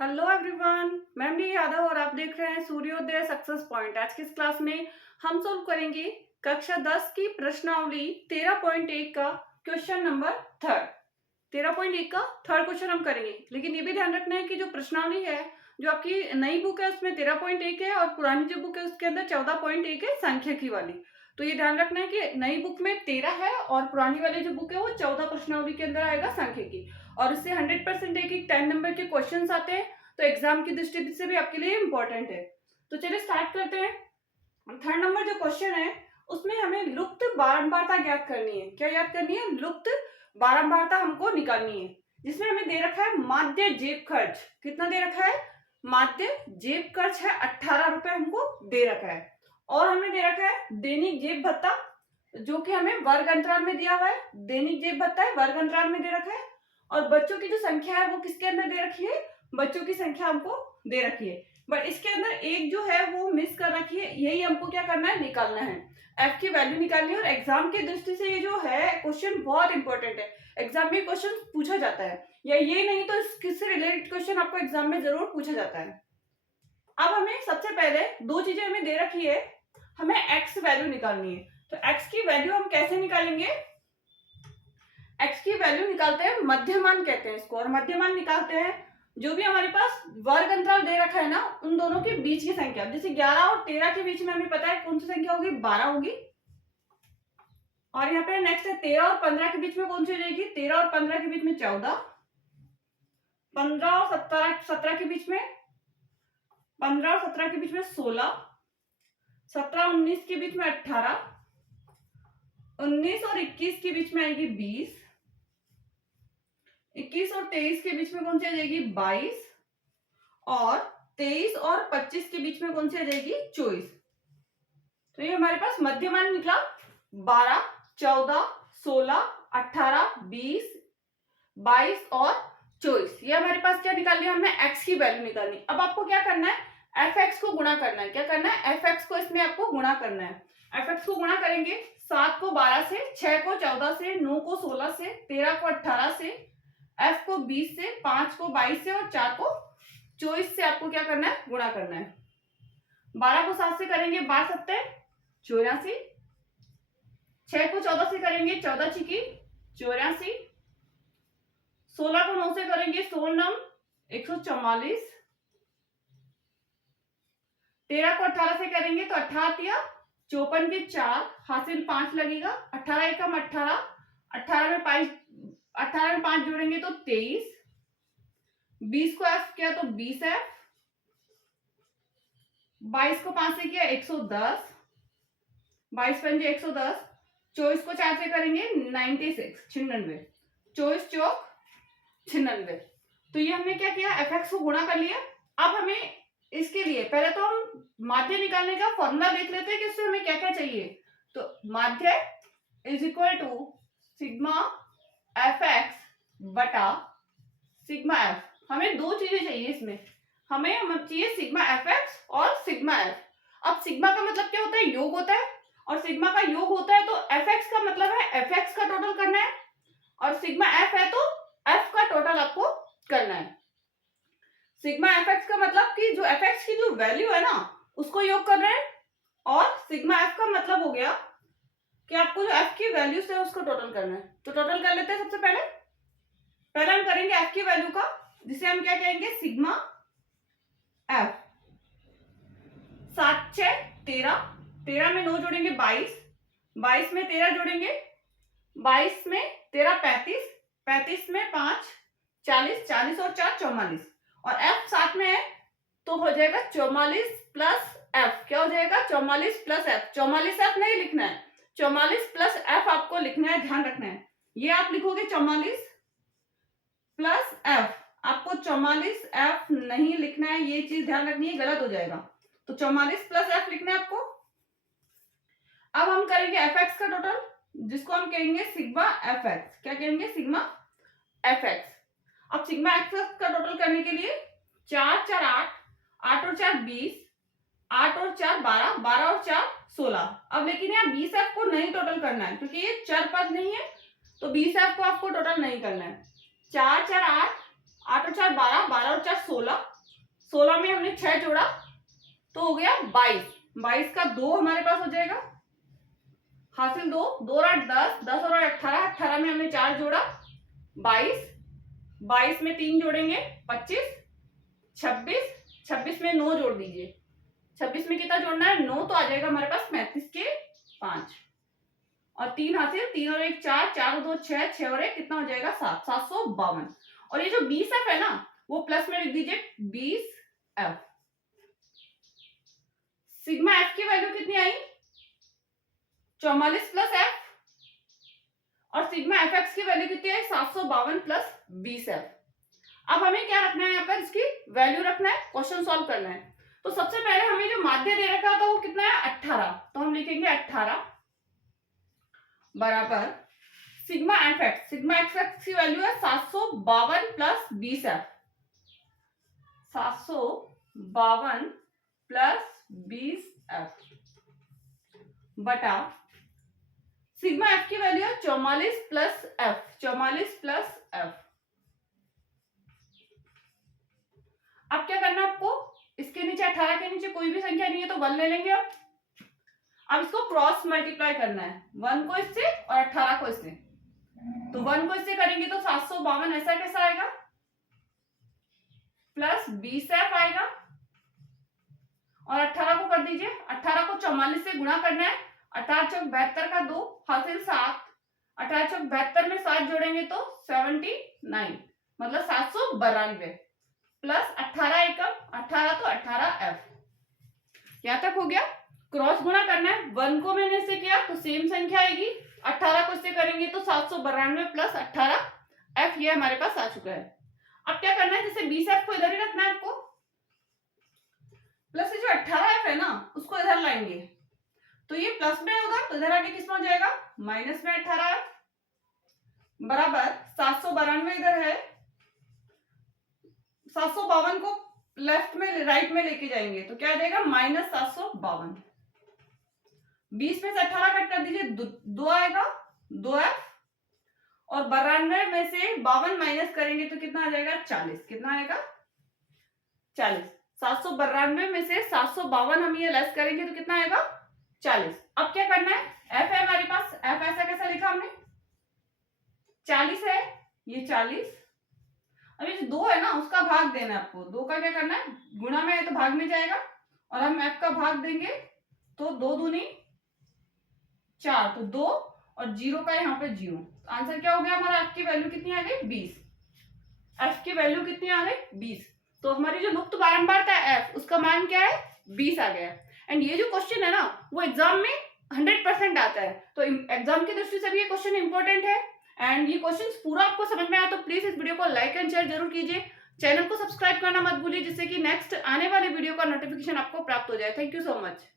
Hello everyone, मैं अमनी यादव और आप देख रहे हैं सूर्योदय सक्सेस पॉइंट। आज की इस क्लास में हम सोल्व करेंगे कक्षा 10 की प्रश्नावली 13.1 का क्वेश्चन नंबर थर्ड। 13.1 का थर्ड क्वेश्चन हम करेंगे, लेकिन ये भी ध्यान रखना है कि जो प्रश्नावली है, जो आपकी नई बुक है उसमें 13.1 है और पुरानी जो बुक है उसके अंदर 14.1 है सांख्यिकी वाली। तो ये ध्यान रखना है कि नई बुक में 13 है और पुरानी वाली जो बुक है वो 14 प्रश्नावली के अंदर आएगा सांख्यिकी। और इससे 100% एक 10 नंबर के क्वेश्चन आते हैं, तो एग्जाम की दृष्टि से भी आपके लिए इम्पोर्टेंट है। तो चलिए स्टार्ट करते हैं। थर्ड नंबर जो क्वेश्चन है उसमें हमें लुप्त बारंबारता ज्ञात करनी है। क्या याद करनी है? लुप्त बारंबारता हमको निकालनी है, जिसमें हमें दे रखा है माध्य जेब खर्च। कितना दे रखा है? माध्य जेब खर्च है 18 रुपए हमको दे रखा है। और हमें दे रखा है दैनिक जेब भत्ता, जो कि हमें वर्ग अंतराल में दिया हुआ है। दैनिक जेब भत्ता है, वर्ग अंतराल में दे रखा है। और बच्चों की जो संख्या है वो किसके अंदर दे रखी है? बच्चों की संख्या हमको दे रखी है, बट इसके अंदर एक जो है वो मिस कर रखी है। यही हमको क्या करना है? निकालना है। एफ की वैल्यू निकालनी है। और एग्जाम की दृष्टि से ये जो है क्वेश्चन बहुत इंपॉर्टेंट है। एग्जाम में क्वेश्चन पूछा जाता है, या ये नहीं तो किससे रिलेटेड क्वेश्चन आपको एग्जाम में जरूर पूछा जाता है। अब हमें सबसे पहले दो चीजें हमें दे रखी है, हमें एक्स वैल्यू निकालनी है। तो एक्स की वैल्यू हम कैसे निकालेंगे? एक्स की वैल्यू निकालते हैं, मध्यमान कहते हैं इसको। और मध्यमान निकालते हैं जो भी हमारे पास वर्ग अंतराल दे रखा है ना, उन दोनों के बीच की संख्या। जैसे 11 और 13 के बीच में हमें पता है कौन सी संख्या होगी? 12 होगी। और यहाँ पे नेक्स्ट है 13 और 15 के बीच में कौन सी हो जाएगी? 13 और 15 के बीच में 14। 15 और 17 के बीच में 15 और 17 के बीच में 16। 17 19 के बीच में 18। 19 और 21 के बीच में आएगी 20। 21 और 23 के बीच में कौन सी आ जाएगी? 22। और 23 और 25 के बीच में कौन सी आ जाएगी? 24। तो ये हमारे पास मध्यमान निकला 12, 14, 16, 18, 20, 22 और 24। ये हमारे पास क्या निकाल लिया हमने? एक्स की वैल्यू निकालनी। अब आपको क्या करना है? एफ एक्स को गुणा करना है। क्या करना है? एफ एक्स को इसमें आपको गुणा करना है। एफ एक्स को गुणा करेंगे 7 को 12 से, 6 को 14 से, 9 को 16 से, 13 को 18 से, एफ को 20 से, 5 को 22 से और 4 को 24 से आपको क्या करना है? गुणा करना है। 12 को 7 से करेंगे 12 सत्ते 84। 6 को 14 से करेंगे 14 छिकी 84। 16 को 9 से करेंगे 16 नम 144। 13 को 18 से करेंगे तो 18 54 के 4 हासिल 5 लगेगा। 18 एकम 18। 18 में 5 जोड़ेंगे तो 23। 20 को एफ किया तो 20 एफ। 22 को 5 से किया 110। 22 पंजे 110। 24 को 4 से करेंगे 96 96। 24 चौक 96। तो ये हमने क्या किया? एफ एक्स को गुणा कर लिया। अब हमें इसके लिए पहले तो हम माध्य निकालने का फॉर्मूला देख लेते हैं कि इससे हमें क्या क्या चाहिए। तो माध्य is equal to sigma F X बटा सिग्मा एफ। हमें दो चीजें चाहिए इसमें। हमें चाहिए सिग्मा एफ एक्स और सिग्मा एफ। अब सिग्मा का मतलब क्या होता है? योग होता है। और सिग्मा का योग होता है तो एफ एक्स का मतलब है एफ एक्स का टोटल करना है, और सिग्मा एफ है तो एफ का टोटल आपको करना है। सिग्मा एफ एक्स का मतलब कि जो एफ एक्स की जो वैल्यू है ना उसको योग कर रहे हैं, और सिग्मा एफ का मतलब हो गया कि आपको जो एफ की वैल्यू से उसको टोटल करना है। तो टोटल कर लेते हैं। सबसे पहले हम करेंगे एफ की वैल्यू का, जिसे हम क्या कहेंगे? Sigma F. 7 6 13। 13 में 9 जोड़ेंगे 22। 22 में 13 जोड़ेंगे 22 में 13 35। 35 में 5 40। 40 और 4 44। और एफ साथ में है तो हो जाएगा 44 प्लस एफ। क्या हो जाएगा? 44 प्लस एफ। 44 एफ नहीं लिखना है, 44 प्लस एफ आपको लिखना है, ध्यान रखना है। ये आप लिखोगे 44 प्लस एफ, आपको 44 एफ नहीं लिखना है। ये चीज ध्यान रखनी है, गलत हो जाएगा। तो 44 प्लस एफ लिखना है आपको। अब हम करेंगे एफ एक्स का टोटल, जिसको हम कहेंगे सिग्मा एफ एक्स। क्या कहेंगे? Sigma F x. अब सिग्मा एफ एक्स का टोटल करने के लिए 4 4 8, 8 और 4 20, 8 और 4 12, 12 और 4 16। अब लेकिन यहाँ 20 एफ को नहीं टोटल करना है क्योंकि ये चर पद नहीं है, तो 20 एफ को आपको टोटल नहीं करना है। 4 4 8, 8 और 4 12, 12 और और 4 16, 16 में हमने 6 जोड़ा तो हो गया 22, 22 का 2 हमारे पास हो जाएगा, हासिल 2, 2 और 8 10, 10 और 8 18, 18 में हमने 4 जोड़ा 22, 22 में 3 जोड़ेंगे 25, 26, 26 में 9 जोड़ दीजिए, 26 में कितना जोड़ना है 9, तो आ जाएगा हमारे पास 35 के 5 और 3 हासिल, 3 और 1 4, 4 और 2 6, 6 और 1 कितना हो जाएगा 7, 752। और ये जो 20f है ना वो प्लस में लिख दीजिए 20f। सिग्मा f की वैल्यू कितनी आई 44 प्लस f और सिग्मा fx की वैल्यू कितनी आई 752 प्लस 20f। अब हमें क्या रखना है यहाँ पर, इसकी वैल्यू रखना है, क्वेश्चन सॉल्व करना है। तो सबसे पहले हमें जो माध्य दे रखा था वो कितना है 18, तो हम लिखेंगे 18 बराबर सिग्मा fx, सिग्मा fx की वैल्यू है 752 प्लस 20f, 752 प्लस 20f बटा सिग्मा f की वैल्यू है 44 प्लस f, 44 प्लस f। अब क्या करना है आपको, इसके नीचे 18 के नीचे कोई भी संख्या नहीं है तो 1 ले लेंगे। अब इसको क्रॉस मल्टीप्लाई करना है, 1 को इससे और 18 को इससे, तो 1 को इससे करेंगे तो 752 ऐसा कैसा आएगा प्लस 20f आएगा और 18 को कर दीजिए, 18 को 44 से गुणा करना है, 18 चौक 72 का 2 हासिल 7, 18 चौक 72 में 7 जोड़ेंगे तो 79 मतलब 792 प्लस 18 एकम 18 तो 18f। यहां तक हो गया। क्रॉस गुणा करना है, 1 को मैंने इससे किया तो सेम संख्या आएगी, 18 को इससे करेंगे तो 792 प्लस 18f, ये हमारे पास आ चुका है। अब क्या करना है, जैसे 20f को इधर ही रखना है आपको, प्लस ये जो 18f है ना उसको इधर लाएंगे तो ये प्लस में होगा तो इधर आके किसमें हो जाएगा माइनस में 18f बराबर 792 इधर है, 752 को लेफ्ट में राइट में लेके जाएंगे तो क्या आ जाएगा माइनस 752, 20 में से 18 कट कर दीजिए 2 आएगा 2f और 92 में से 52 माइनस करेंगे तो कितना आ जाएगा 40, कितना आएगा 40, 792 में से 752 हम ये लेस करेंगे तो कितना आएगा 40। अब क्या करना है, f है हमारे पास, f ऐसा कैसा लिखा हमने 40 है, ये 40, अब ये जो 2 है ना उसका भाग देना है आपको, 2 का क्या करना है गुणा में है तो भाग में जाएगा और हम f का भाग देंगे तो 2 दूनी 4 तो 2 और 0 का यहाँ पे 0, आंसर क्या हो गया हमारा, f की वैल्यू कितनी आ गई 20, f की वैल्यू कितनी आ गई 20। तो हमारी जो लुप्त बारंबारता है f उसका मान क्या है 20 आ गया। एंड ये जो क्वेश्चन है ना वो एग्जाम में 100% आता है, तो एग्जाम की दृष्टि से भी ये क्वेश्चन इंपॉर्टेंट है। एंड ये क्वेश्चन पूरा आपको समझ में आया तो प्लीज इस वीडियो को लाइक एंड शेयर जरूर कीजिए, चैनल को सब्सक्राइब करना मत भूलिए जिससे कि नेक्स्ट आने वाले वीडियो का नोटिफिकेशन आपको प्राप्त हो जाए। Thank you so much.